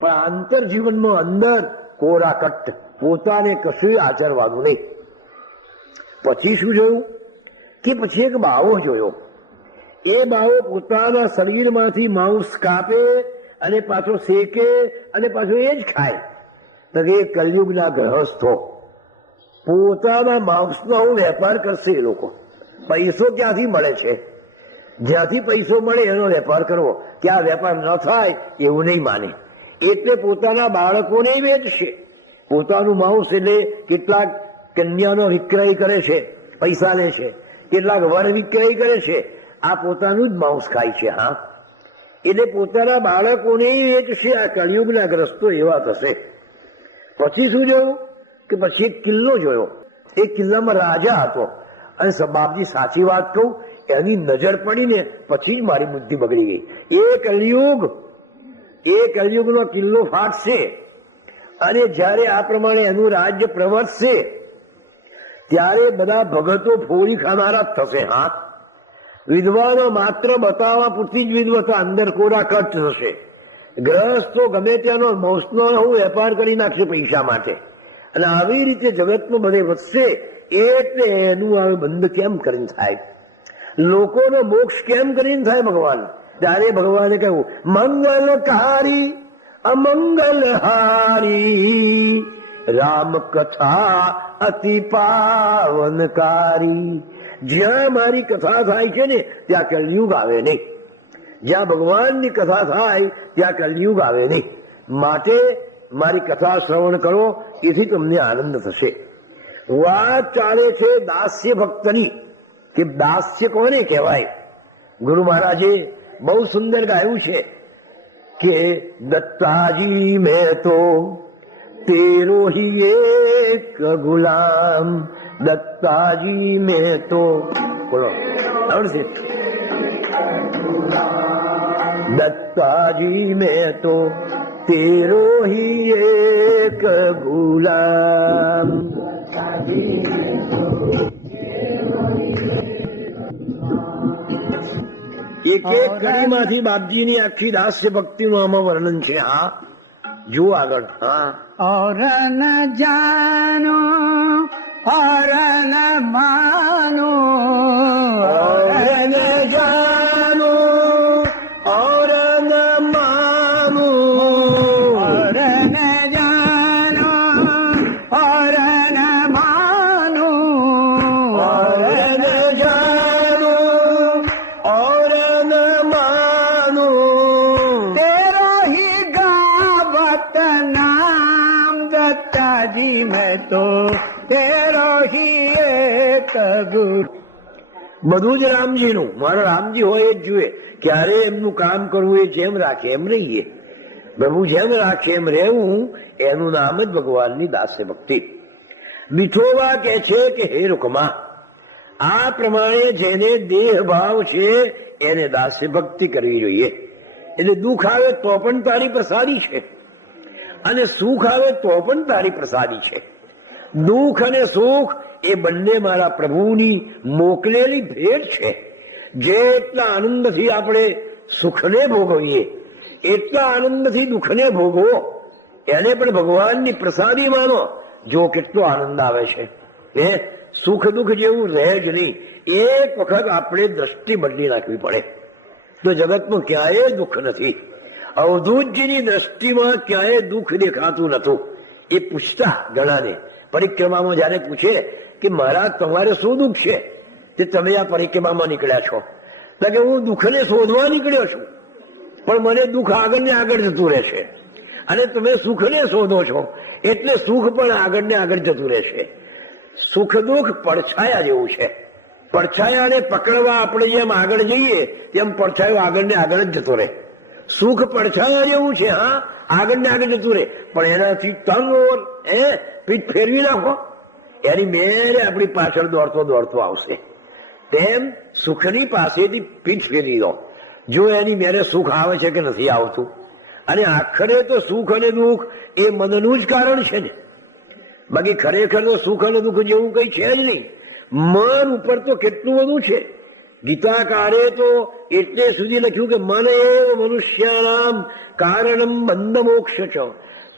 પણ આંતર જીવનમાં અંદર કોરા કટ્ટ, પોતાને કશું આચરવાનું નહીં. પછી શું જોયું કે પછી એક બાવો જોયો. એ બાવો પોતાના શરીરમાંથી માંસ કાપે અને પાછો શેકે અને પાછો એ જ ખાય. તો એ કલયુગના ગ્રહસ્થો પોતાના માંસનો વેપાર કરશે. એ લોકો પૈસો ક્યાંથી મળે છે? જ્યાંથી પૈસો મળે એનો વેપાર કરવો. કે આ વેપાર ન થાય એવું નહીં માને. એટલે પોતાના બાળકોને વેચશે. પોતાનું માંસ એટલે કેટલાક કન્યાનો વિક્રય કરે છે, પૈસા લે છે. કેટલાક વર વિક્રય કરે છે. આ પોતાનું જ માંસ ખાય છે. હા, એટલે પોતાના બાળકોને વેચશે. આ કળિયુગના ગ્રસ્તો એવા થશે. પછી શું જોયું કે પછી એક કિલ્લો જોયો. એ કિલ્લામાં રાજા હતો. અને બાપજી સાચી વાત કહું, એની નજર પડીને પછી જ મારી બુદ્ધિ બગડી ગઈ. એ કલયુગનો કિલ્લો ફાટશે અને જ્યારે આ પ્રમાણે એનું રાજ્ય પ્રવર્તશે ત્યારે બધા ભગતો ફોડી ખાનારા જ થશે. હા, વિદ્વાનો માત્ર બતાવવા પૂરતી જ વિદ્વતા, અંદર કોરા કચ્છ થશે. ગ્રહસ્થો ગમે ત્યાંનો મૌસનો વેપાર કરી નાખશે પૈસા માટે. અને આવી રીતે જગતમાં બધે વધશે. એટલે એનું હવે બંધ કેમ કરીને થાય? લોકોનો મોક્ષ કેમ કરીને થાય? ભગવાન ત્યારે ભગવાને કહ્યું, મંગલકારી અમંગલહારી રામ કથા અતિ પાવનકારી. જ્યાં મારી કથા થાય છે ને ત્યાં કલયુગ આવે નહીં. જ્યાં ભગવાનની કથા થાય ત્યાં કલયુગ આવે નહીં. માટે મારી કથા શ્રવણ કરો, એથી તમને આનંદ થશે. વાત ચાલે છે દાસ્ય ભક્તની, કે દાસ્ય કોને કહેવાય? ગુરુ મહારાજે બહુ સુંદર ગાયું છે કે દત્તાજી મેં તો તેરો હી એક ગુલામ, દત્તાજી મેં તો, બોલો આવડશે? દત્તાજી મેં તો તેરો હી એક ગુલામ. એક એક કડીમાંથી બાપજીની આખી દાસ્ય ભક્તિનું આમાં વર્ણન છે. હા, જો આગળ. હા, और न जानो और न मानो, और न जानो और न मानो, और न जानो और न मानो, और न जानो और न मानो. तेरो ही गावत नाम दत्ताजी मैं तो तेरो ही एक गुरु. બધું જ રામજીનું. મારો રામજી હોય એ જ જુએ. ક્યારે એમનું કામ કરવું એ જેમ રાખે એમ રહીએ. પ્રભુ જેમ રાખે એમ રહેવું, એનું નામ જ ભગવાનની દાસ્ય ભક્તિ. વિઠોબા કહે છે કે હે રૂકમા, આ પ્રમાણે જેને દેહ ભાવ છે એને દાસ્ય ભક્તિ કરવી જોઈએ. એટલે દુઃખ આવે તો પણ તારી પ્રસાદી છે, અને સુખ આવે તો પણ તારી પ્રસાદી છે. દુઃખ અને સુખ એ બંને મારા પ્રભુની મોકલેલી ભેટ છે. જેટલા આનંદથી આપણે સુખને ભોગવીએ એટલા આનંદથી દુઃખને ભોગવો. એને પણ ભગવાનની પ્રસાદી માનો. જો કેટલો આનંદ આવે છે. એ સુખ દુઃખ જેવું રહે જ નહીં. એક વખત આપણે દ્રષ્ટિ બદલી નાખવી પડે તો જગતમાં ક્યાંય દુઃખ નથી. અવધૂતજીની દ્રષ્ટિમાં ક્યાંય દુઃખ દેખાતું નતું. એ પૂછતા ઘણાને પરિક્રમામાં જયારે પૂછે કે મહારાજ તમારે શું દુઃખ છે તે તમે આ પરિક્રમામાં નીકળ્યા છો? તો કે હું દુઃખને શોધવા નીકળ્યો છું, પણ મને દુઃખ આગળ ને આગળ જતું રહેશે. અને તમે સુખને શોધો છો એટલે સુખ પણ આગળ ને આગળ જતું રહેશે. સુખ દુઃખ પડછાયા જેવું છે. પડછાયાને પકડવા આપણે જેમ આગળ જઈએ તેમ પડછાયો આગળ ને આગળ જ જતો રહે. સુખ પડછાયા જેવું છે. હા, આગળ ને આગળ જતું રહે, પણ એનાથી તંગ પીઠ ફેરવી નાખો, એની મેરે આપણી પાછળ દોડતો દોડતો આવશે. તેમ સુખની પાસેથી પીઠ ફેરવી દો. જો એની મેરે સુખ આવે છે કે નથી આવતું. અને આખરે તો સુખ અને દુઃખ એ મનનું જ કારણ છે ને. બાકી ખરેખર તો સુખ અને દુઃખ જેવું કઈ છે જ નહીં. મન ઉપર તો કેટલું બધું છે. ગીતાકારે તો એટલે સુધી લખ્યું કે મન એવ મનુષ્યાનામ કારણમ બંધ મોક્ષ છે.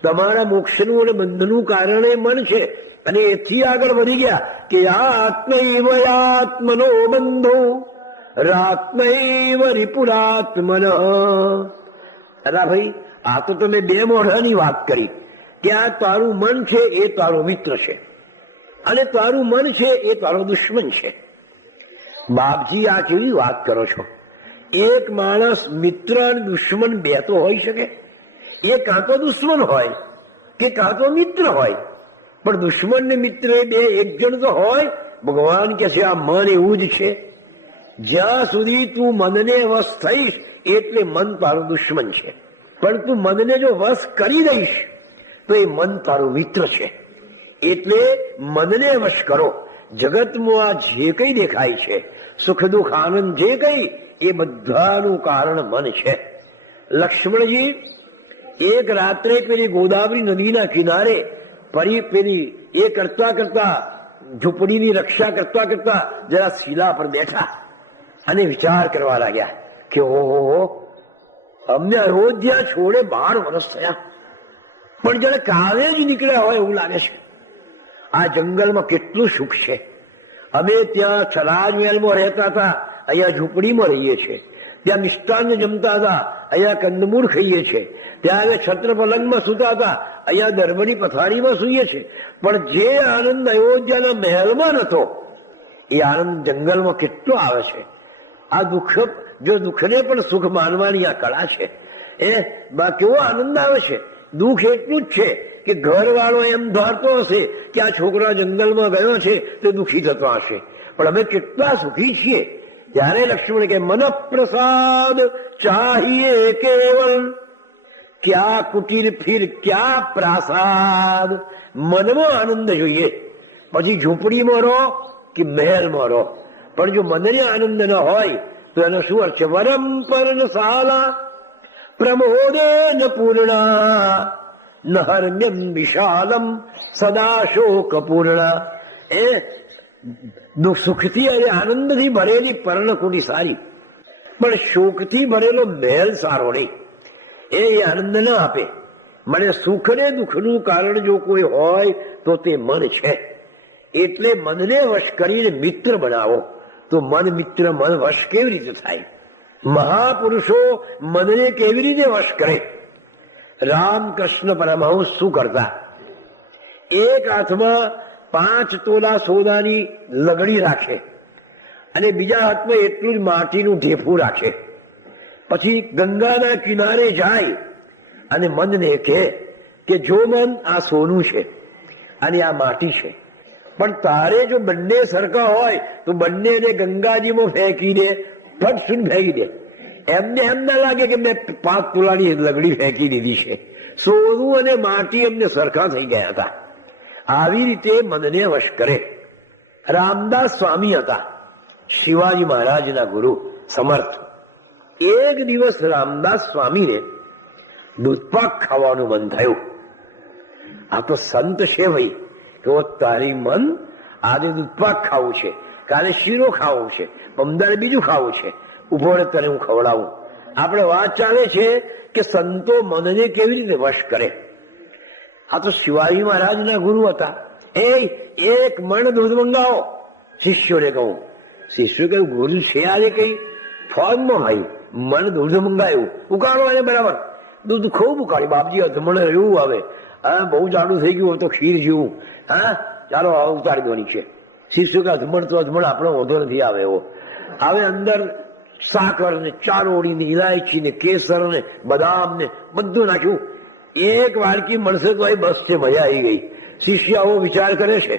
તમારા મોક્ષનું અને બંધનું કારણ એ મન છે. અને એથી આગળ વધી ગયા કે આત્મૈવ આત્મનો બંધો રાત્મૈવ રિપુરાત્મન. અલા ભાઈ, આ તો તમે બે મોઢાની વાત કરી કે આ તારું મન છે એ તારો મિત્ર છે અને તારું મન છે એ તારો દુશ્મન છે. બાપજી, આ કેવી વાત કરો છો? એક માણસ મિત્ર અને દુશ્મન બે તો હોઈ શકે. એ કાં તો દુશ્મન હોય કે કાં તો મિત્ર હોય, પણ દુશ્મન ને મિત્ર એ બે એક જણ તો હોય. ભગવાન કહે છે આ મન એવું જ છે. જ્યાં સુધી તું મનને વશ થઈશ એટલે મન તારું દુશ્મન છે, પણ તું મનને જો વશ કરી દઈશ તો એ મન તારું મિત્ર છે. એટલે મનને વશ કરો. જગતમાં આ જે કઈ દેખાય છે, સુખ દુઃખ આનંદ જે કઈ, એ બધાનું કારણ મન છે. લક્ષ્મણજી એક રાત્રે પેલી ગોદાવરી નદીના કિનારે પેલી એ કરતા કરતા ઝૂંપડીની રક્ષા કરતા કરતા જરા શીલા પર બેઠા અને વિચાર કરવા લાગ્યા કે ઓહો, અમને અયોધ્યા છોડે 12 વર્ષ થયા, પણ જયારે કાલે જ નીકળ્યા હોય એવું લાગે છે. આ જંગલમાં કેટલું સુખ છે. અમે ત્યાં છલાજમહેલમાં રહેતા હતા, અહીંયા ઝૂંપડીમાં રહીએ છીએ. ત્યાં મિષ્ટાન જમતા હતા, અહીંયા કંદમૂળ ખાઈએ છીએ. ત્યાં અમે છત્ર પલંગમાં સૂતા હતા, અહીંયા દરબની પથારીમાં સૂઈએ છીએ. પણ જે આનંદ અયોધ્યાના મહેલમાં નતો, એ આનંદ જંગલમાં કેટલો આવે છે. આ દુઃખ, જો દુઃખને પણ સુખ માનવાની આ કળા છે. કેવો આનંદ આવે છે. દુઃખ એટલું જ છે કે ઘરવાળો એમ ધારતો હશે કે આ છોકરા જંગલમાં ગયો છે તો દુઃખી થતો હશે, પણ અમે કેટલા સુખી છીએ. ત્યારે લક્ષ્મણ કે મન પ્રસાદ ચાહીએ કેવલ, ક્યા કુટીર ફિર ક્યા પ્રાસાદ. મનમાં આનંદ જોઈએ, પછી ઝૂંપડીમાં રહો કે મહેલમાં રહો, પણ જો મનને આનંદ ન હોય તો એનો શું અર્થ છે? વરમ પર્ણશાલા પ્રમોદેન પૂર્ણા ન હર્મ્યમ વિશાલમ સદા શોક પૂર્ણા. સુખથી અને આનંદથી ભરેલી પર્ણકુટી સારી, પણ શોકથી ભરેલો મહેલ સારો નહીં. એ આનંદ ન આપે. મને સુખ ને દુઃખનું કારણ જો કોઈ હોય તો તે મન છે. એટલે મનને વશ કરીને મિત્ર બનાવો તો મન મિત્ર મન વશ કેવી રીતે થાય? મહાપુરુષો મનને કેવી રીતે વશ કરે? રામકૃષ્ણ પરમહંસ શું કરતા? એક હાથમાં 5 તોલા સોનાની લગડી રાખે અને બીજા હાથમાં એટલું જ માટીનું ઢેફું રાખે. પછી ગંગાના કિનારે જાય અને મનને કહે કે જો મન, આ સોનું છે અને આ માટી છે, પણ તારે જો બંને સરખા હોય તો બંનેને ગંગાજીમાં ફેંકી દે, ફટ સુન ફેંકી દે. એમને એમ ના લાગે કે મેં 5 તોલાની લગડી ફેંકી દીધી છે. સોનું અને માટી એમને સરખા થઈ ગયા હતા. આવી રીતે મનને વશ કરે. રામદાસ સ્વામી હતા, શિવાજી મહારાજના ગુરુ સમર્થ. એક દિવસ રામદાસ સ્વામીને દૂધપાક ખાવાનું મન થયું. આ તો સંત છે ભાઈ, તો તારી મન આજે દૂધપાક ખાવું છે, કાલે શીરો ખાવો છે, પમદારે બીજું ખાવું છે, ઉભો રહે તને હું ખવડાવું. આપણે વાત ચાલે છે કે સંતો મનને કેવી રીતે વશ કરે. આ તો શિવાજી મહારાજના ગુરુ હતા. એક મણ દૂધ મંગાવો, શિષ્યોને કહું. શિષ્યો કહ્યું ગુરુ છે આજે કઈ ફોર્મમાં ભાઈ, મણ દૂધ મંગાવ્યું, ઉકાળો એને બરાબર. દૂધ ખૂબ ઉકાળી બાપજી, અધમણ એવું આવે. હા, બહુ જાડું થઈ ગયું તો ખીર જેવું. હા, ચાલો ઉતારી દોની છે. શિષ્યો કે અધમણ તો અધમણ, આપણો વાંધો નથી આવે એવો. હવે અંદર સાકર ને ચારોડી ને ઇલાયચી ને કેસર ને બદામ ને બધું નાખ્યું. એક વાડકી મળશે તો એ બસ છે, મજા આવી ગઈ. શિષ્ય આવો વિચાર કરે છે.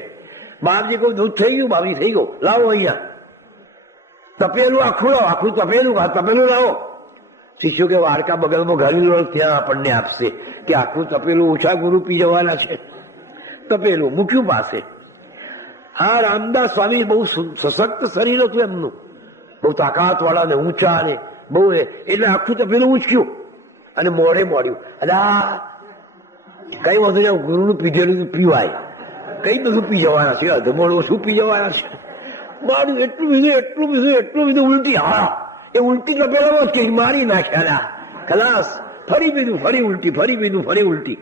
બાપજી કોઈ દૂધ થઈ ગયું? બાપજી થઈ ગયું, લાવો અહીંયા તપેલું આખું લાવો, આખું તપેલું લાવો. શિષ્યો કે વાડકા બગલમાં ઘાલી લો, ત્યાં આપણને આપશે કે આખું તપેલું ઓછા ગુરુ પી જવાના છે. તપેલું મૂક્યું પાસે. હા, રામદાસ સ્વામી બહુ સશક્ત શરીર હતું એમનું, બહુ તાકાત વાળા ને ઊંચા ને બહુ, એટલે આખું તપેલું ઊંચક્યું અને મોઢે મોડ્યું. અલા કઈ વાંધો નહીં, ગુરુનું પીધેલું પીવાય, કઈ બધું પી જવાના છે, અધમણ ઓછું પી જવાના છે. મારું એટલું બીધું ઉલટી. હા, એ ઉલટી તો પેલા કે મારી નાખ્યા, ખલાસ. ફરી પીધું, ફરી ઉલટી, ફરી પીધું, ફરી ઉલટી.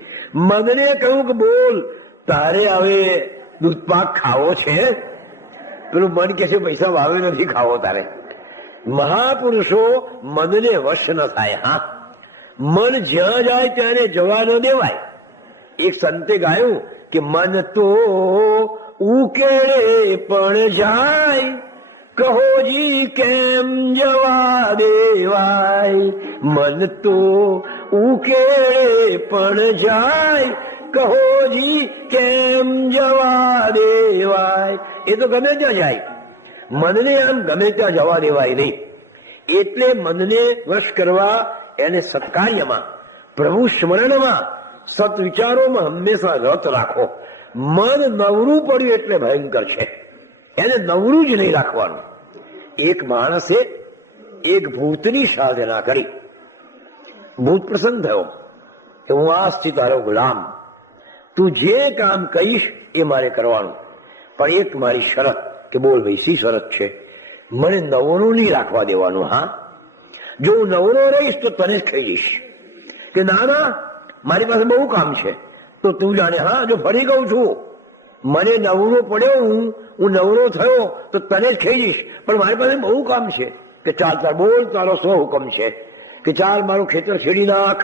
મનને કહ્યું કે બોલ, તારે હવે દૂધપાક ખાવો છે? પેલું મન કે છે પૈસા વાવે નથી ખાવો તારે. મહાપુરુષો મનને વશ ન થાય. હા, મન જ્યાં જાય ત્યારે જવા ન દેવાય. એક સંતે ગાયું કે મન તો ઉકેળે પણ જાય, કહોજી કેમ જવા દેવાય. મન તો ઉકેળે પણ જાય, કહોજી કેમ જવા દેવાય. એ તો ગમે ત્યાં જાય, મનને આમ ગમે ત્યાં જવા દેવાય નહીં. એટલે મનને વશ કરવા એને સત્કાર્યમાં, પ્રભુ સ્મરણમાં, સત વિચારોમાં હંમેશા રત રાખો. મન નવરું પડ્યું એટલે ભયંકર છે, એને નવરું જ નહીં રાખવાનું. એક માણસે એક ભૂતની સાધના કરી. ભૂત પ્રસન્ન થયો કે હું આજથી તારો ગુલામ, તું જે કામ કહીશ એ મારે કરવાનું, પણ એક મારી શરત. કે બોલ ભાઈ, શી શરત છે? મને નવરું નહીં રાખવા દેવાનું. હા, જો હું નવરો રહીશ તો તને જ ખાઈ જઈશ. કે ના ના, મારી પાસે બહુ કામ છે. તો તું જાણે. હા, જો ફરી કહું છું, મને નવરો પડ્યો, હું નવરો થયો તો તને જ ખાઈ જઈશ, પણ મારી પાસે બહુ કામ છે. કે ચાલ તાર બોલ, તારો સો હુકમ છે. કે ચાલ મારું ખેતર છેડી નાખ.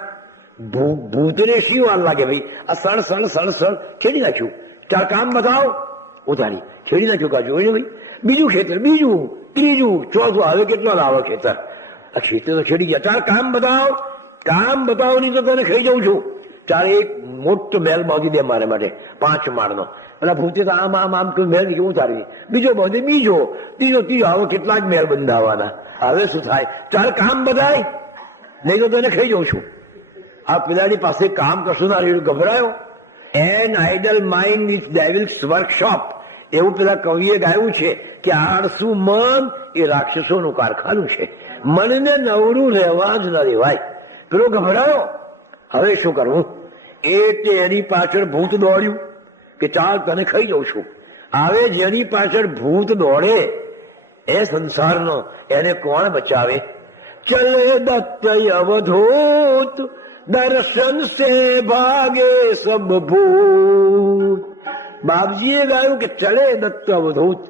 ભૂતને શી વાર લાગે ભાઈ, આ સળ સળ સળ સળ છેડી નાખ્યું. ચાલ કામ બતાવ. ઉતારી છેડી નાખ્યું. કા જોયું ભાઈ, બીજું ખેતર, બીજું, ત્રીજું, ચોથું, હવે કેટલો લાવો ખેતર? આ ખેતર તો છેડી ગયા. ચાલ કામ બતાવ. કામ બતાવો નહીં તો તને ખાઈ જાઉં છું. ચાલ એક મોટો મહેલ બાંધી દે મારે માટે, 5 માળનો. પેલા ભૂતે તો આમ આમ આમ મહેલ કેવું તારી, બીજો બાંધે, બીજો, ત્રીજો, ત્રીજો, આવો કેટલા જ મહેલ બંધાવાના. હવે શું થાય? ચાલ કામ બતાય, નહીં તો તને ખાઈ જાઉં છું. આ પેલાની પાસે કામ કશું ના રહ્યું, ગભરાયો. An idle mind is devil's workshop, એવું પેલા કવિએ ગાયું છે કે આળસુ મન એ રાક્ષસોનું કારખાનું છે. મનને નવરું રહેવા જ ન દેવાય. પેલો ગભરાયો, હવે શું કરવું? એટલે એની પાછળ ભૂત દોડ્યું કે ચાલ તને ખાઈ જાઉં છું. હવે જેની પાછળ ભૂત દોડે એ સંસારનો, એને કોણ બચાવે? ચલે દત્ત અવધૂત, દર્શન સે ભાગે સબ ભૂત. બાપજીએ ગાયું કે ચલે દત્ત અવધૂત,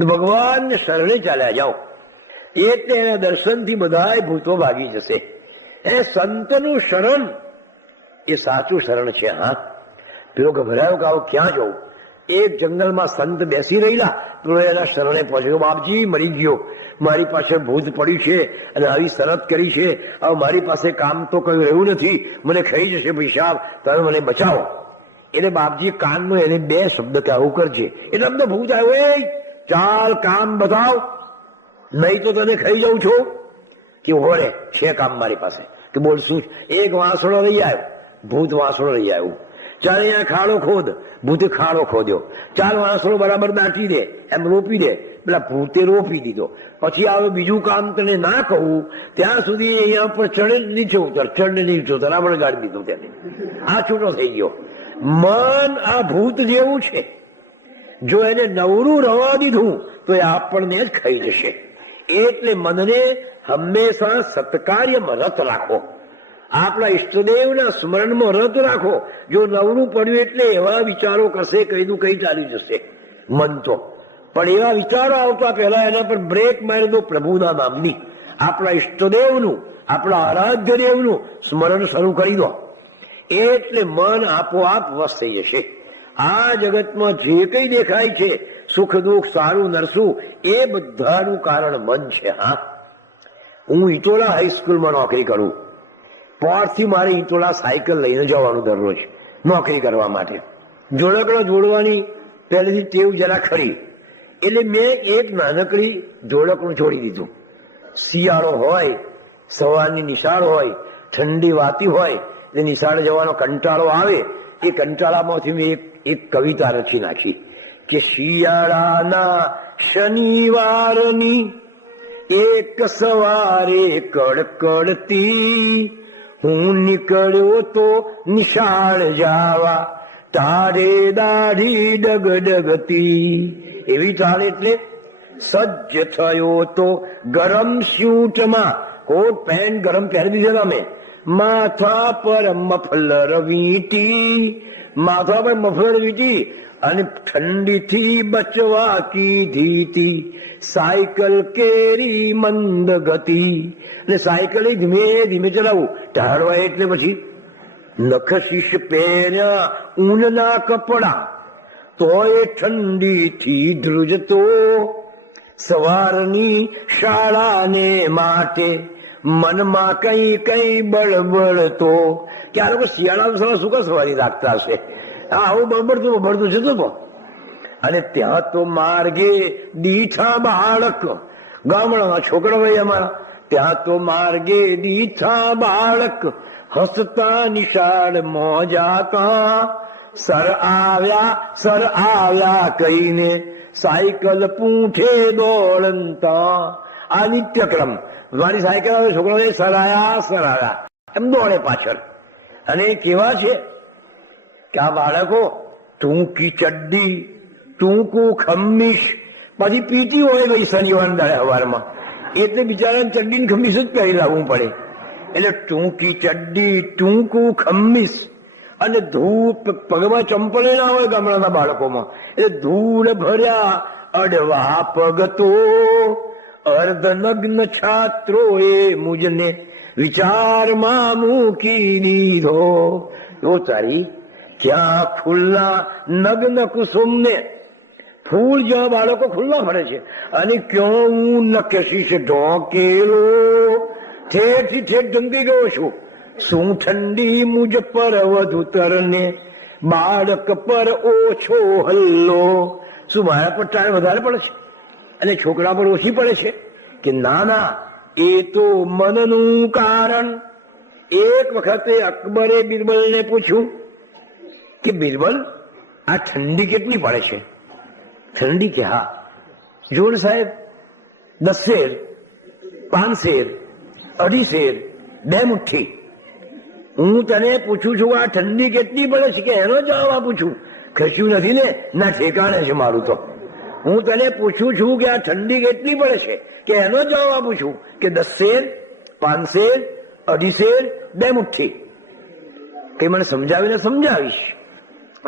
ભગવાનને શરણે ચાલ્યા જાઓ. એટલે એના દર્શનથી બધા ભૂતો ભાગી જશે. એ સંતનું શરણ એ સાચું શરણ છે. હા, પેલો ગભરાયો કે આવું ક્યાં જવું? એક જંગલમાં સંત બેસી રહેલા, પેલો એના શરણે પહોંચ્યો. બાપજી મરી ગયો, મારી પાસે ભૂત પડ્યું છે અને આવી શરત કરી છે, હવે મારી પાસે કામ તો કયું રહ્યું નથી, મને ખાઈ જશે પૈસા, તમે મને બચાવો. એટલે બાપજી કાનમાં એને 2 શબ્દ કહેવું કરજે. એટલે અમને ભૂત આવ્યો, એ ચાલ કામ બતાવ, નહીં તો તને ખાઈ જાઉં છું. કે હોરે છે કામ મારી પાસે. કે બોલ શું? એક વાંસળો લઈ આવ્યો, ભૂત વાંસળો લઈ આવ્યું. ચાલ અહીંયા ખાડો ખોદ, ભૂતે ખાડો ખોદ્યો. ચાલ વાંસળો બરાબર દાટી દે, એમ રોપી દે. પેલા ભૂતે રોપી દીધો. પછી આવે બીજું કામ તને ના કહું ત્યાં સુધી અહીંયા પર ચડે નીચે ઉતર, ચડને નીચે ઉતર, આપણે ગાડી દીધું તેને. આ છૂટો થઈ ગયો. મન આ ભૂત જેવું છે, જો એને નવરું રવા દીધું તો એ આપણને જ ખાઈ જશે. એટલે મનને હંમેશા સત્કાર્યમાં રત રાખો, આપણા ઈષ્ટદેવના સ્મરણમાં રત રાખો. જો નવરું પડ્યું એટલે એવા વિચારો કરશે, કઈનું કઈ ચાલી જશે મન તો. પણ એવા વિચારો આવતા પહેલા એના પર બ્રેક મારી દો, પ્રભુના નામની, આપણા ઈષ્ટદેવનું, આપણા આરાધ્ય દેવનું સ્મરણ શરૂ કરી દો. એટલે મન આપોઆપ વશ થઈ જશે. આ જગતમાં જે કઈ દેખાય છે, સુખ દુઃખ, સારું નરસું, એ બધાનું કારણ મન છે. હા, હું ઇટોલા હાઈસ્કૂલમાં નોકરી કરું. પોરથી મારે ઇટોલા સાયકલ લઈને જવાનું દરરોજ નોકરી કરવા માટે. જોડકડો જોડવાની પહેલેથી ટેવ જરા ખરી, એટલે મેં એક નાનકડી જોડકડું જોડી દીધું. શિયાળો હોય, સવારની નિશાળ હોય, ઠંડી વાતી હોય, એટલે નિશાળ જવાનો કંટાળો આવે. એ કંટાળામાંથી મેં એક કવિતા રચી નાખી કે શિયાળાના શનિવારની એક સવારે કડકડતી, હું નીકળ્યો તો નિશાળ જાવા, તારે દાઢી ડગડગતી. એવી ચાલ એટલે સજ્જ થયો તો ગરમ સ્યુટમાં, કોટ પેન્ટ ગરમ પહેરી દીધેલા મેં, માથા પર મફલર વીંટી, માથા પર મફલર વીંટી, અને ઠંડીથી બચવા કીધી, સાયકલ કેરી મંદ ગતિ, અને સાયકલ ધીમે ધીમે ચલાવું, ઢાળવાય એટલે પછી નખશીશ પહેર્યા ઊનના કપડા, તોય ઠંડીથી ધ્રુજતો, સવારની શાળાને માટે મનમાં કઈ કઈ બળબળતો, કે આ લોકો શિયાળામાં શું કા સવારી રાખતા હશે, આવું બળબડતું છે તો. અને ત્યાં તો માર્ગે દીઠા બાળક, ગામડામાં છોકરા ભાઈ અમારા, ત્યાં તો માર્ગે દીઠા બાળક, હસતા નિશાળ મોજા કા, સર આવ્યા કહીને સાયકલ પૂંઠે દોડતા. આ નિત્યક્રમ, મારી સાયકલ આવે, છોકરા સર આવ્યા એમ દોડે પાછળ. અને કેવા છે કે આ બાળકો ટૂંકી ચડ્ડી, ટૂંકું ખમીસ, પછી પીટી હોય ભાઈ શનિવાર દાડે સવારમાં, એટલે બિચારાને ચડ્ડી ને ખમીસ જ પહેરી લાવવું પડે. એટલે ટૂંકી ચડ્ડી, ટૂંકું ખમીસ, અને ધૂળ, પગમાં ચંપલે ના હોય ગામડાના બાળકોમાં, એટલે ધૂળ ભર્યા અડવા પગતો, અર્ધનગ્ન છાત્રોએ મુજને વિચારમાં મૂકી દીધો. તો તારી ક્યાં ખુલ્લા નગ્ન કુસુમને, ફૂલ જેવા બાળકો ખુલ્લા ફરે છે, અને ક્યાં હું નકશીશ ઢોકેલો, ઠેરથી ઠેર ઢંકી ગયો છું. શું ઠંડી મુજ પર વધુ તરને, બાળક પર ઓછો હલ્લો. શું મારા પર ટાળ વધારે પડે છે અને છોકરા પર ઓછી પડે છે? કે ના ના, એ તો મનનું કારણ. એક વખતે અકબરે બિરબલને પૂછ્યું કે બિરબલ, આ ઠંડી કેટલી પડે છે? ઠંડી કે હા. જોડ સાહેબ, 10 શેર, 5 શેર, 2.5 શેર, 2 મુઠ્ઠી. હું તને પૂછું છું આ ઠંડી કેટલી પડે છે, કે એનો જવાબ આપું છું. ખસ્યું નથી ને, ના ઠેકાણે છે મારું તો. હું તને પૂછું છું કે આ ઠંડી કેટલી પડે છે, કે એનો જવાબ આપું છું કે 10 શેર, 5 શેર, 2.5 શેર, 2 મુઠ્ઠી. કઈ મને સમજાવીને સમજાવીશ.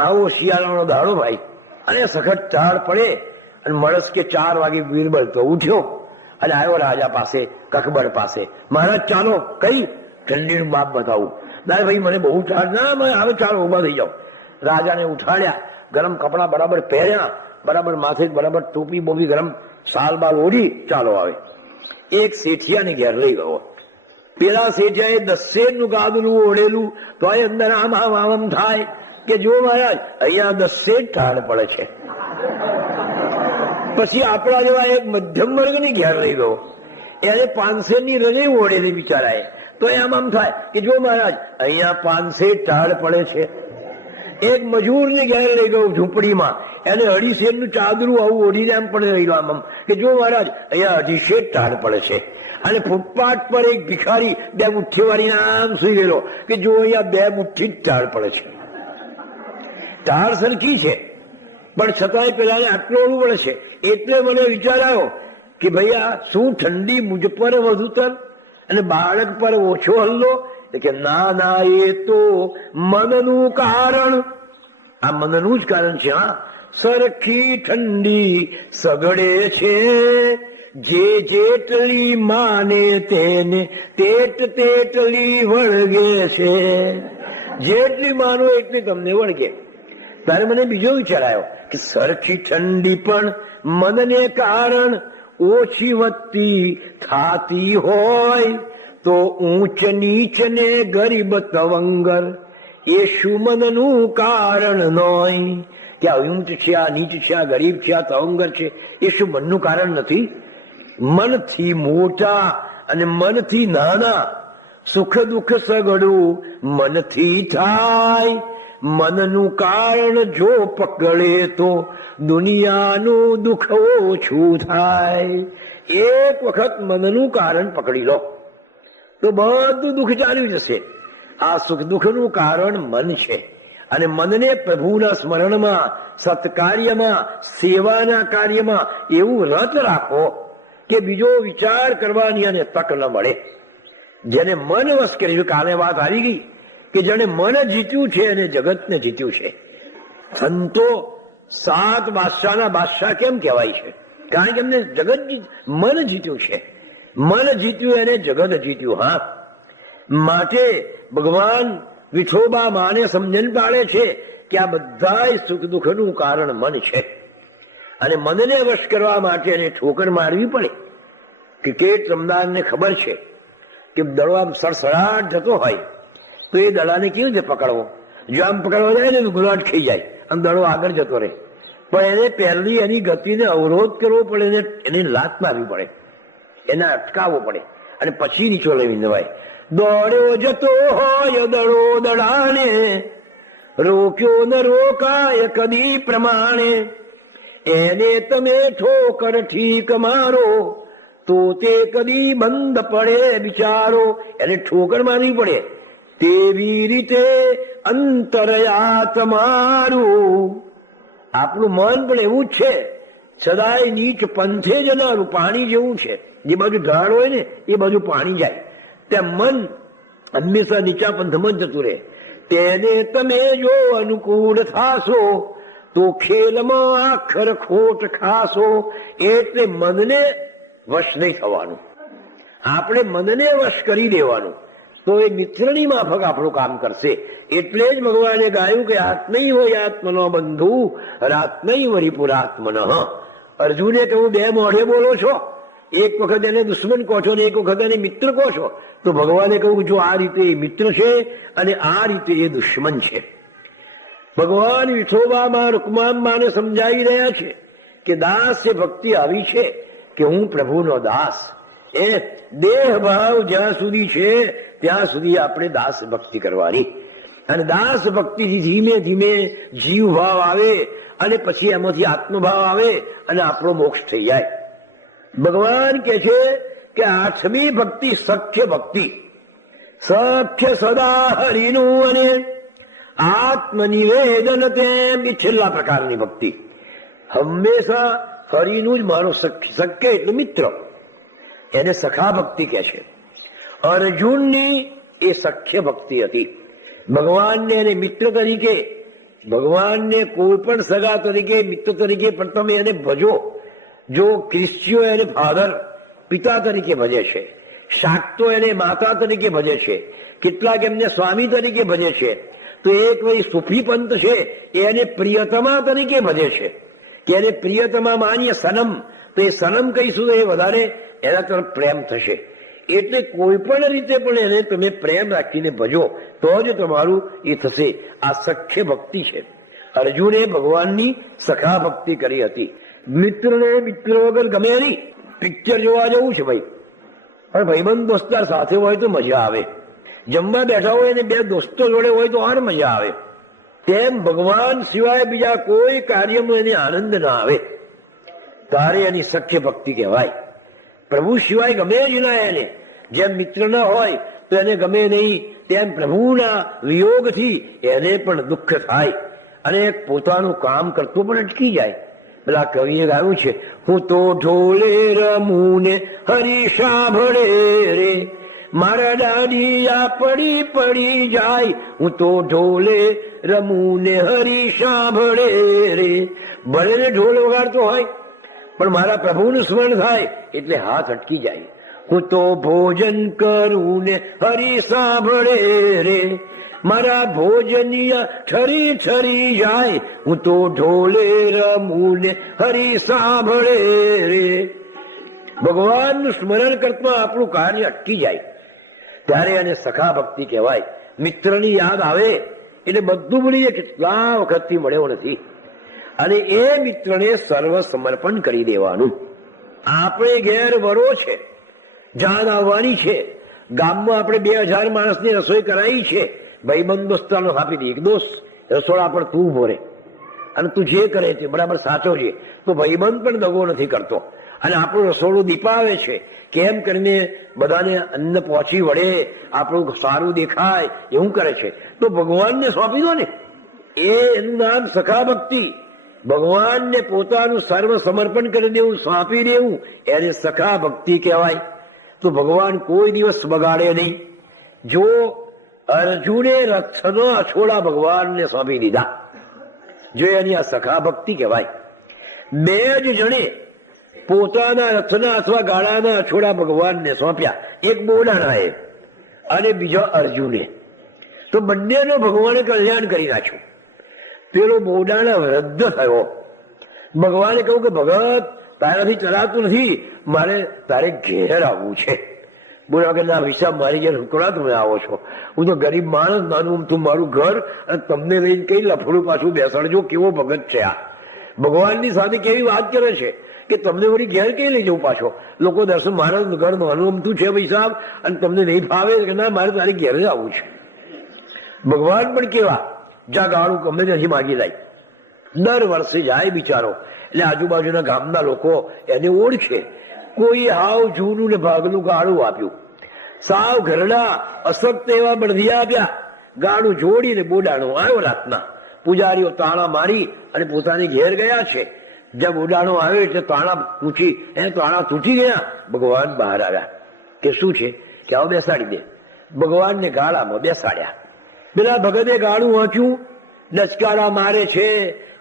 આવો શિયાળાનો દાડો ભાઈ, અને સખત ટાળ પડે, અને મળસ કે 4 વાગે બિરબલ તો ઉઠ્યો અને આવ્યો રાજા પાસે, કકબર પાસે. મહારાજ ચાલો, કઈ ઠંડીનું બાપ બતાવું. ના ભાઈ મને બહુ ટાળ, ના હવે ચાલો ઉભા થઈ જાઓ. રાજાને ઉઠાડ્યા, ગરમ કપડા બરાબર પહેર્યા, બરાબર માથે બરાબર ટોપી બોપી ગરમ સાલ બાલ ઓઢી, ચાલો આવે. એક શેઠિયાને ઘેર લઈ ગયો. પેલા શેઠિયાએ 10 શેરનું ગાદલું ઓઢેલું, તો અંદર આમ થાય કે જો મહારાજ અહીંયા 10 શેર ઠાર પડે છે. પછી આપણા જેવા એક મધ્યમ વર્ગની ઘેર લઈ ગયો, એને 5 શેરની રજઈ ઓઢેલી બિચારાએ, તો આમ થાય કે જો મહારાજ અહીંયા 5 શેર ઠાર પડે છે. એક મજૂરને ઘેર લઈ ગયો ઝૂંપડીમાં, એને 2.5 શેરનું ચાદરું આવું ઓઢીને આમ પડે રહી આમ, કે જો મહારાજ અહીંયા 2.5 શેર ઠાર પડે છે. અને ફૂટપાથ પર એક ભિખારી 2 મુઠ્ઠી વાળીને આમ સુઈ ગયેલો, કે જો અહીંયા 2 મુઠ્ઠી જ ઠાર પડે છે. ઠાર સરખી છે, પણ છતાંય પેલાને આટલું ઓળવું પડે છે. એટલે મને વિચાર આવ્યો કે ભાઈ આ શું ઠંડી મુજ પર વધુતર અને બાળક પર ઓછો હલ્લો? કે ના ના, એ તો મનનું કારણ. આ મનનું જ કારણ છે. હા, સરખી ઠંડી સગડે છે, જે જેટલી માને તેને તેટલી વળગે છે. જેટલી માનો એટલી તમને વળગે. ત્યારે મને બીજો વિચાર આવ્યો કે સરખી ઠંડી પણ મનને કારણ ઓછી વધતી થાતી હોય તો ઊંચ નીચ ને ગરીબ તવંગર એ શું મનનું કારણ નોય? કે આ ઊંચ છે, આ નીચ છે, આ ગરીબ છે, આ તવંગર છે, એ શું મનનું કારણ નથી? મનથી મોટા અને મનથી નાના, સુખ દુઃખ સગડું મનથી થાય. મનનું કારણ જો પકડે તો દુનિયાનું દુઃખ ઓછું થાય. એક વખત મનનું કારણ પકડી લો તો બધું દુઃખ ચાલ્યું જશે. આ સુખ દુઃખનું કારણ મન છે, અને મનને પ્રભુના સ્મરણમાં, સત્કાર્યમાં, સેવાના કાર્યમાં એવું રત રાખો કે બીજો વિચાર કરવાની અને તક ન મળે. જેને મન વશ કર્યું, કાલે વાત આવી ગઈ કે જેને મન જીત્યું છે અને જગતને જીત્યું છે. સંતો 7 બાદશાહના બાદશાહ કેમ કહેવાય છે? કારણ કે એમને જગત મન જીત્યું છે. મન જીત્યું એને જગત જીત્યું. હા, માટે ભગવાન વિઠોબા માને સમજણ પાડે છે કે આ બધા સુખ દુઃખનું કારણ મન છે અને મનને વશ કરવા માટે એને ઠોકર મારવી પડે. ક્રિકેટ રમનારને ખબર છે કે દડો આમ સડસડાટ જતો હોય તો એ દડાને કેવી રીતે પકડવો? જો આમ પકડવા જાય ને ગુલાટ ખાઈ જાય અને દડો આગળ જતો રહે. પણ એને પહેલી એની ગતિને અવરોધ કરવો પડે, એને લાત મારવી પડે, એને અટકાવવો પડે અને પછી નીચો લઈ જવાય. દોડ્યો જતો હોય દડો દડાને, રોક્યો ન રોકાય કદી પ્રમાણે. એને તમે ઠોકર ઠીક મારો તો તે કદી બંધ પડે બિચારો. એને ઠોકર મારવી પડે. તેવી રીતે અંતરયા તમારું. આપણું મન પણ એવું જ છે, સદાય નીચ પંથે જનારું, પાણી જેવું છે. જે બાજુ ઢાળ હોય ને એ બાજુ પાણી જાય, તેમ મન હંમેશા નીચા પંથમાં જ જતું રહે. તેને તમે જો અનુકૂળ થાશો તો ખેલમાં આખર ખોટ ખાશો. એટલે મનને વશ નહીં થવાનું, આપણે મનને વશ કરી દેવાનું, તો એ મિત્રની માફક આપણું કામ કરશે. એટલે જ ભગવાને ગાયું કે આત્મૈવ આત્મનો બંધુ રાત્મૈવ રિપુરાત્મન. અર્જુને કહ્યું, 2 મોઢે બોલો છો, એક વખત એને દુશ્મન કહો છો ને એક વખત એને મિત્ર કહો છો. તો ભગવાને કહ્યું, જો આ રીતે એ મિત્ર છે અને આ રીતે એ દુશ્મન છે. ભગવાન વિઠોબામાં રૂકમામ્બાને સમજાવી રહ્યા છે કે દાસ એ ભક્તિ આવી છે કે હું પ્રભુનો દાસ. એ દેહ ભાવ જ્યાં સુધી છે ત્યાં સુધી આપણે દાસ ભક્તિ કરવાની. અને દાસ ભક્તિથી ધીમે ધીમે જીવ ભાવ આવે અને પછી એમાંથી આત્મભાવ આવે અને આપણો મોક્ષ થઈ જાય. ભગવાન કે છે કે 8મી ભક્તિ સખ્ય ભક્તિ. સખ્ય સદા હરિનું અને આત્મનિવેદન, તેમ એ છેલ્લા પ્રકારની ભક્તિ. હંમેશા હરિનું જ મારો સખ્ય એટલે મિત્ર, એને સખા ભક્તિ કહે છે. અર્જુનની એ સખ્ય ભક્તિ હતી. ભગવાનને એને મિત્ર તરીકે, ભગવાનને કોઈ પણ સગા તરીકે, મિત્ર તરીકે પણ તમે એને ભજો. જો ખ્રિસ્તીઓ એને ફાધર, પિતા તરીકે ભજે છે, શાક્તો એને માતા તરીકે ભજે છે, કેટલાક એમને સ્વામી તરીકે ભજે છે, તો એક વળી સુફી પંથ છે એને પ્રિયતમા તરીકે ભજે છે કે એને પ્રિયતમા માનીએ સનમ. તો એ સનમ કહીશું તો એ વધારે એના તરફ પ્રેમ થશે. એટલે કોઈ પણ રીતે પણ એને તમે પ્રેમ રાખીને ભજો તો જ તમારું એ થશે. આ સખ્ય ભક્તિ છે. અર્જુને ભગવાનની સખા ભક્તિ કરી હતી. મિત્રને મિત્ર વગર ગમે નહીં. પિક્ચર જોવા જવું છે ભાઈ, પણ ભાઈબંધ દોસ્તાર સાથે હોય તો મજા આવે. જમવા બેઠા હોય અને 2 દોસ્તો જોડે હોય તો ઓર મજા આવે. તેમ ભગવાન સિવાય બીજા કોઈ કાર્યમાં એને આનંદ ના આવે, તારે એની સખ્ય ભક્તિ કહેવાય. પ્રભુ સિવાય ગમે જ ના એને. જેમ મિત્ર ના હોય તો એને ગમે નહીં, તેમ પ્રભુના વિયોગથી એને પણ દુઃખ થાય અને પોતાનું કામ કરતું પણ અટકી જાય. પેલા કવિએ ગાયું છે, હું તો ઢોલે રમું ને હરી સાંભળે રે, મારા દાડિયા પડી પડી જાય. હું તો ઢોલે રમું ને હરી સાંભળે રે. ભલે ને ઢોલ વગાડતો હોય પણ મારા પ્રભુનું સ્મરણ થાય એટલે હાથ અટકી જાય. હું તો ભોજન કરું ને હરી સાંભળે રે, મારા ભોજનિયા ઠરી ઠરી જાય. હું તો ઢોલે રમું ને હરી સાંભળે રે. ભગવાનનું સ્મરણ કરતા આપણું કાર્ય અટકી જાય ત્યારે એને સખા ભક્તિ કહેવાય. મિત્રની યાદ આવે એટલે બધું ભૂલીએ, કેટલા વખતથી મળ્યો નથી, અને એ મિત્રને સર્વ સમર્પણ કરી દેવાનું. આપણે ઘેર વરો છે, જાન આવવાની છે, ગામમાં આપણે 2000 માણસની રસોઈ કરાવી છે, ભાઈબંધ દોસ્તારનો આપી દે, એક દોસ્ત રસોડા પર તું ઉભો રહે અને તું જે કરે તે બરાબર સાચો છે, તો ભાઈબંધ પણ દગો નથી કરતો અને આપણું રસોડું દીપાવે છે. કેમ કરીને બધાને અન્ન પહોંચી વળે, આપણું સારું દેખાય એવું કરે છે. તો ભગવાનને સોંપી દો ને, એનું નામ સખા ભક્તિ. ભગવાનને પોતાનું સર્વ સમર્પણ કરી દેવું, સોંપી દેવું, એને સખા ભક્તિ કહેવાય. તો ભગવાન કોઈ દિવસ બગાડે નહીં. જો અર્જુને રથનો અછોડા ભગવાનને સોંપી દીધા, જો એની આ સખા ભક્તિ કહેવાય. બે જ જણે પોતાના રથના અથવા ગાડાના અછોડા ભગવાનને સોંપ્યા, એક બોડાણાએ અને બીજો અર્જુને. તો બંનેનો ભગવાને કલ્યાણ કરી નાખ્યું. પેલો બોડાણા વૃદ્ધ થયો. ભગવાને કહ્યું કે ભગત, તારાથી ચલાતું નથી, મારે તારે ઘેર આવવું છે. બોલા કે ના વિશાબ, મારી ઘેર હુકડા તમે આવો છો? હું તો ગરીબ માણસ, નાનું તું મારું ઘર, અને તમને લઈને કઈ લફડું પાછું બેસાડજો. કેવો ભગત છે આ! ભગવાનની સાથે કેવી વાત કરે છે કે તમને વળી ઘેર કઈ લઈ જવું પાછો? લોકો દર્શન, મારા ઘર નાનું અમતું છે ભાઈ સાહેબ, અને તમને નહીં ફાવે કે ના મારે તારી ઘેર જ આવવું છે. ભગવાન પણ કેવા, જા ગાળું ગમે ત્યાંથી માગી જાય. દર વર્ષે જાય બિચારો, એટલે આજુબાજુના ગામના લોકો એને ઓળખે. કોઈ હાવ જૂનું ને ભાગનું ગાળું આપ્યું, સાવ ઘરડા અશક્ત એવા બળદિયા આપ્યા. ગાળું જોડીને બોડાણો આવ્યો રાતના. પૂજારીઓ તાળા મારી અને પોતાની ઘેર ગયા છે. જ્યાં બોડાણો આવ્યો એટલે તાળા તૂટી ગયા. ભગવાન બહાર આવ્યા કે શું છે? કે આવો બેસાડી દે. ભગવાનને ગાળામાં બેસાડ્યા. પેલા ભગતે ગાળું વાંચ્યું, ડચકારા મારે છે,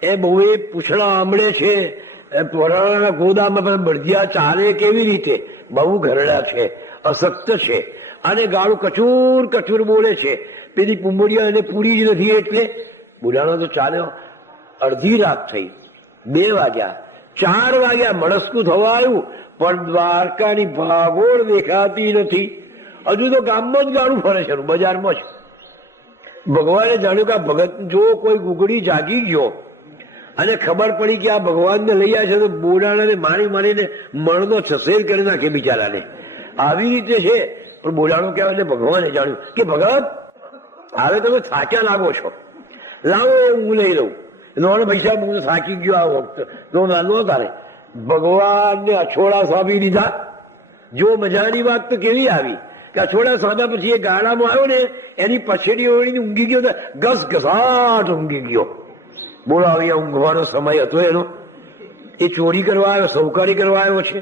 એ બહુએ પૂછડા આંબળે છે, પોરાણાના ગોદામાં પણ બળદિયા ચાલે કેવી રીતે? બહુ ઘરડા છે, અશક્ત છે, અને ગાળું કચૂર કચૂર બોલે છે. પેલી પુંબડિયા એને પૂરી જ નથી. એટલે બોલાણો તો ચાલ્યો. અડધી રાત થઈ, 2 વાગ્યા, 4 વાગ્યા, મળસ્કું થવા આવ્યું, પણ દ્વારકાની ભાગોળ દેખાતી નથી. હજુ તો ગામમાં જ ગાળું ફરે છે, બજારમાં જ. ભગવાને જાણ્યું કે આ ભગત જો કોઈ ગુગડી જાગી ગયો અને ખબર પડી કે આ ભગવાનને લઈ આવ્યા છે, તો બોડાણાને મારીને મળનો છસેર કરી નાખે બિચારાને. આવી રીતે છે. પણ બોડાણો કહેવાય એટલે ભગવાને જાણ્યું કે ભગત, હવે તમે થાક્યા લાગો છો, લાવો એ હું લઈ લઉં. નોને પૈસા હું થાકી ગયો આ વખત તો નાનો તારે. ભગવાનને અછોડા સોંપી દીધા. જો મજાની વાત તો કેવી આવી કે અછોડા સોંપ્યા પછી એ ગાડામાં આવ્યો ને, એની પછેડી ઓળીને ઊંઘી ગયો, ઘસઘસાટ ઊંઘી ગયો. બોલો, આવી ઊંઘવાનો સમય હતો એનો? એ ચોરી કરવા આવ્યો, સૌકારી કરવા આવ્યો છે.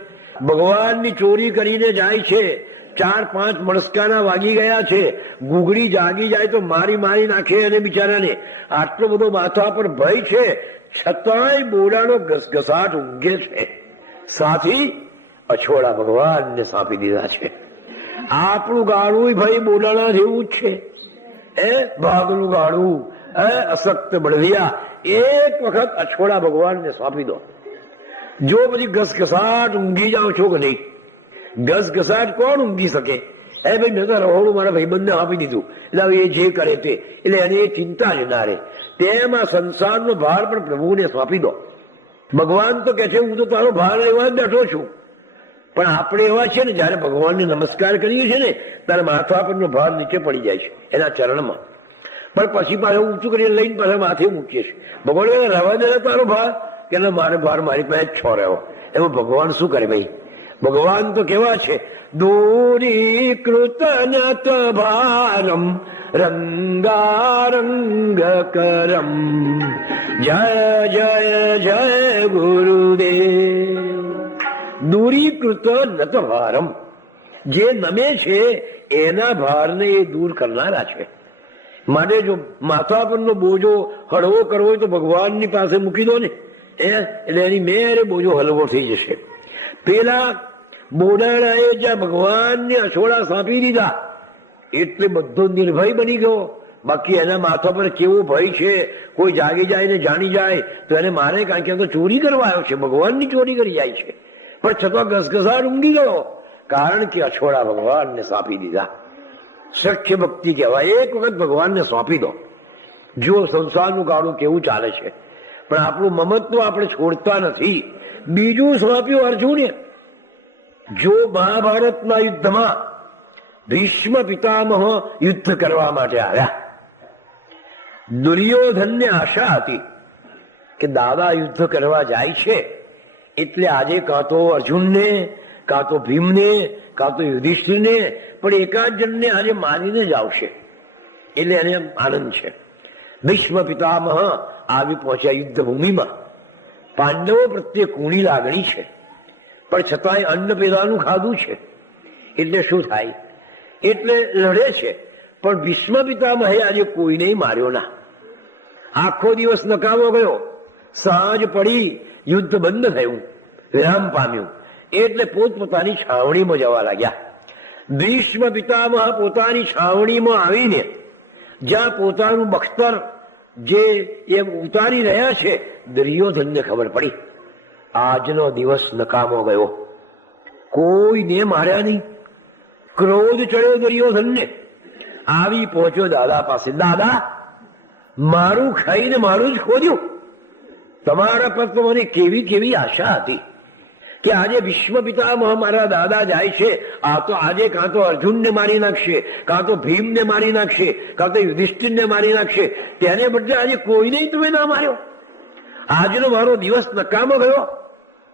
ભગવાનની ચોરી કરીને જાય છે. 4-5 મળસ્કાના વાગી ગયા છે. ગુગડી જાગી જાય તો મારી નાખે અને બિચારાને. આટલો બધો માથા પર ભય છે, છતાંય બોડાનો ઘસઘસાટ ઊંઘે છે. સાથી અછોડા ભગવાનને સોંપી દીધા છે. આપણું ગાળું ભાઈ બોડાણા જેવું જ છે. ભાગનું ગાળું, અશક્ત બળદિયા, એક વખત અછોડા ભગવાનને સોંપી દો. જો પછી ઘસઘસાટ ઊંઘી જાઓ છો કે નહીં? ઘસઘસાટ કોણ ઊંઘી શકે? ભાઈ મેં તો રહોડું મારા ભાઈબંધને આપી દીધું, એટલે હવે એ જે કરે તે, એટલે એને એ ચિંતા જ ના રહે. તેમાં સંસારનો ભાર પણ પ્રભુને સોંપી દો. ભગવાન તો કે છે હું તો તારો ભાર લેવા જ બેઠો છું. પણ આપણે એવા છે ને, જયારે ભગવાનને નમસ્કાર કરીએ છીએ ને, ત્યારે માથા પરનો ભાર નીચે પડી જાય છે એના ચરણમાં. પણ પછી પાછું ઊંચું કરીને લઈને પાછા માથે મૂકીએ છીએ. ભગવાન રવા દે તારો ભાર, કે મારે ભાર મારી પાસે જ છો રહ્યો. એમાં ભગવાન શું કરે ભાઈ? ભગવાન તો કેવા છે, દૂરીકૃત નત ભારમ રંગારંગ કરમ, જય જય જય ગુરુદેવ. દૂરીકૃત નત ભારમ, જે નમે છે એના ભારને એ દૂર કરનારા છે. માટે જો માથા પરનો બોજો હળવો કરવો હોય તો ભગવાનની પાસે મૂકી દો ને, એટલે એની મેરે બોજો હળવો થઈ જશે. પેલા બોડાણાએ જ્યાં ભગવાનને અછોડા સોંપી દીધા એટલે બધો નિર્ભય બની ગયો. બાકી એના માથા પર કેવો ભય છે, કોઈ જાગી જાય ને જાણી જાય તો એને મારે, કારણ કે તો ચોરી કરવા આવ્યો છે, ભગવાનની ચોરી કરી જાય છે. પણ છતાં ઘસઘસાટ ઊંઘી ગયો, કારણ કે અછોડા ભગવાનને સોંપી દીધા. સખ્ય ભક્તિ કહેવાય. એક વખત ભગવાનને સોંપી દો. જો સંસારનું ગાળું કેવું ચાલે છે, પણ આપણું મમત્વ આપણે છોડતા નથી. બીજું સોંપ્યું અર્જુને. જો મહાભારતના યુદ્ધમાં ભીષ્મ પિતામહ યુદ્ધ કરવા માટે આવ્યા, દુર્યોધનને આશા હતી કે દાદા યુદ્ધ કરવા જાય છે એટલે આજે કાં તો અર્જુનને, કાં તો ભીમને, કાં તો યુધિષ્ઠિરને, પણ એકાદ જણને આજે મારીને જ આવશે એટલે એને આનંદ છે. ભીષ્મ પિતામહ આવી પહોંચ્યા યુદ્ધ ભૂમિમાં. પાંડવો પ્રત્યે કુણી લાગણી છે, પણ છતાંય અન્ન પેલાનું ખાધું છે એટલે શું થાય, એટલે લડે છે. પણ ભીષ્મ પિતામહે આજે કોઈને માર્યો ના. આખો દિવસ નકામો ગયો. સાંજ પડી, યુદ્ધ બંધ થયું, વિરામ પામ્યું, એટલે પોતપોતાની છાવણીમાં જવા લાગ્યા. ભીષ્મ પિતામહ પોતાની છાવણીમાં આવીને જ્યાં પોતાનું બખ્તર જે એ ઉતારી રહ્યા છે, દુર્યોધનને ખબર પડી આજનો દિવસ નકામો ગયો. કોઈને માર્યા નહીં. ક્રોધ ચડ્યો દુર્યોધનને. આવી પહોંચ્યો દાદા પાસે. દાદા, મારું ખાઈને મારું જ ખોદ્યું. તમારા પર તો મને કેવી કેવી આશા હતી કે આજે ભીષ્મ પિતામહ મારા દાદા જાય છે, આ તો આજે કાં તો અર્જુનને મારી નાખશે, કાં તો ભીમને મારી નાખશે, કાં તો યુધિષ્ઠિરને મારી નાખશે. તેને બદલે આજે કોઈને તમે ના માર્યો. આજનો મારો દિવસ નકામો ગયો.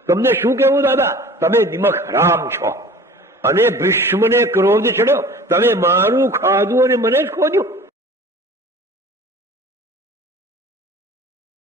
તમને શું કહેવું દાદા, તમે નિમક હરામ છો. અને ભીષ્મને ક્રોધ ચડ્યો, તમે મારું ખાધું અને મને જ ખોદ્યું.